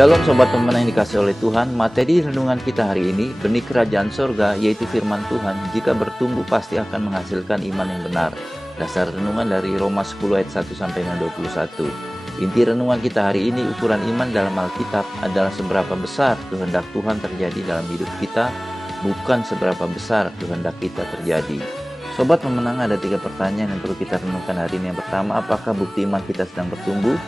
Shalom Sobat Pemenang yang dikasih oleh Tuhan. Materi renungan kita hari ini, benih kerajaan sorga, yaitu firman Tuhan, jika bertumbuh pasti akan menghasilkan iman yang benar. Dasar renungan dari Roma 10 ayat 1 sampai 21. Inti renungan kita hari ini, ukuran iman dalam Alkitab adalah seberapa besar kehendak Tuhan terjadi dalam hidup kita, bukan seberapa besar kehendak kita terjadi. Sobat Pemenang, ada 3 pertanyaan yang perlu kita renungkan hari ini. Yang pertama, apakah bukti iman kita sedang bertumbuh?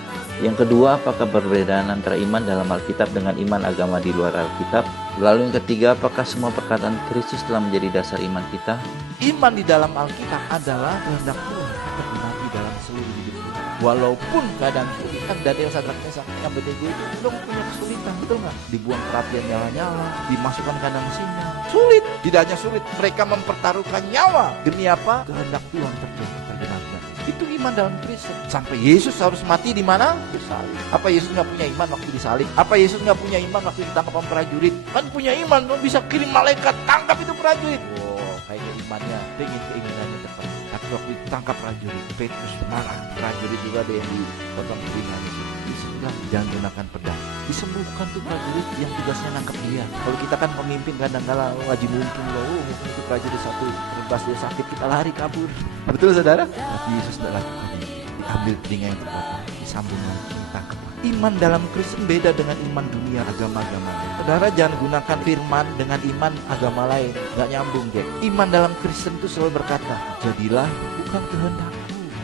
Yang kedua, apakah perbedaan antara iman dalam Alkitab dengan iman agama di luar Alkitab? Lalu yang ketiga, apakah semua perkataan Kristus telah menjadi dasar iman kita? Iman di dalam Alkitab adalah kehendak Tuhan akan genapi dalam seluruh hidup kita. Walaupun keadaan sulit, kan Daniel, Sadrak, Mesak, Abednego itu belum punya kesulitan, betul nggak? Dibuang perapian nyala-nyala, dimasukkan kandang singa. Sulit, tidak hanya sulit, mereka mempertaruhkan nyawa. Demi apa? Kehendak Tuhan tergenapi. Itu iman dalam Kristus. Sampai Yesus harus mati di mana? Disalib. Apa Yesus nggak punya iman waktu disalib? Apa Yesus nggak punya iman waktu ditangkap sama prajurit? Kan punya iman, lo bisa kirim malaikat tangkap itu prajurit. Wow, kayaknya imannya, keinginannya terpenuhi. Tapi waktu ditangkap prajurit, Petrus marah. Prajurit juga ada yang dipotong telinganya. Disebutlah jangan gunakan pedang. Disembuhkan tuh prajurit yang tugasnya nangkep dia. Kalau kita kan pemimpin kadang-kala ngaji mumpung loh, itu prajurit satu terbas dia sakit, kita lari kabur. Betul saudara? Tapi Yesus tidak lakukan itu. Diambil telinga yang terpotong, disambung lagi, ditangkap. Iman dalam Kristen beda dengan iman dunia, agama-agama lain. Saudara jangan gunakan firman dengan iman agama lain, nggak nyambung Jack. Iman dalam Kristen itu selalu berkata, jadilah bukan kehendakku.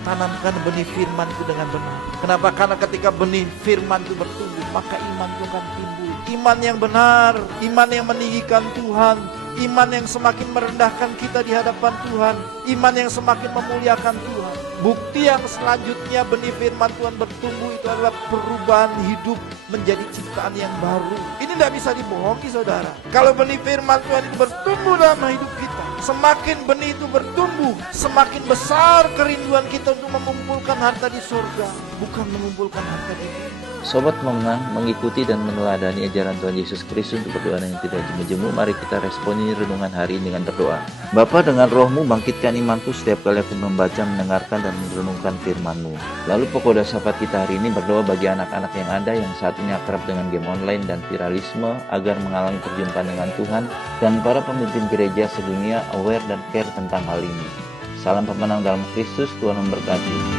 Tanamkan benih firman-Ku dengan benar. Kenapa? Karena ketika benih firman itu bertumbuh, maka iman itu akan timbul. Iman yang benar, iman yang meninggikan Tuhan, iman yang semakin merendahkan kita di hadapan Tuhan, iman yang semakin memuliakan Tuhan. Bukti yang selanjutnya benih firman Tuhan bertumbuh itu adalah perubahan hidup menjadi ciptaan yang baru. Ini tidak bisa dibohongi saudara. Kalau benih firman Tuhan itu bertumbuh dalam hidup kita, semakin benih itu bertumbuh, semakin besar kerinduan kita untuk mengumpulkan harta di surga, bukan mengumpulkan harta di dunia. Sobat Pemenang, mengikuti dan meneladani ajaran Tuhan Yesus Kristus untuk berdoa yang tidak jemu-jemu. Mari kita responi renungan hari ini dengan berdoa. Bapa, dengan roh-Mu bangkitkan imanku setiap kali aku membaca, mendengarkan, dan merenungkan firman-Mu. Lalu pokok sahabat kita hari ini berdoa bagi anak-anak yang ada yang saat ini akrab dengan game online dan viralisme, agar mengalami perjumpaan dengan Tuhan, dan para pemimpin gereja sedunia aware dan care tentang hal ini. Salam pemenang dalam Kristus, Tuhan memberkati.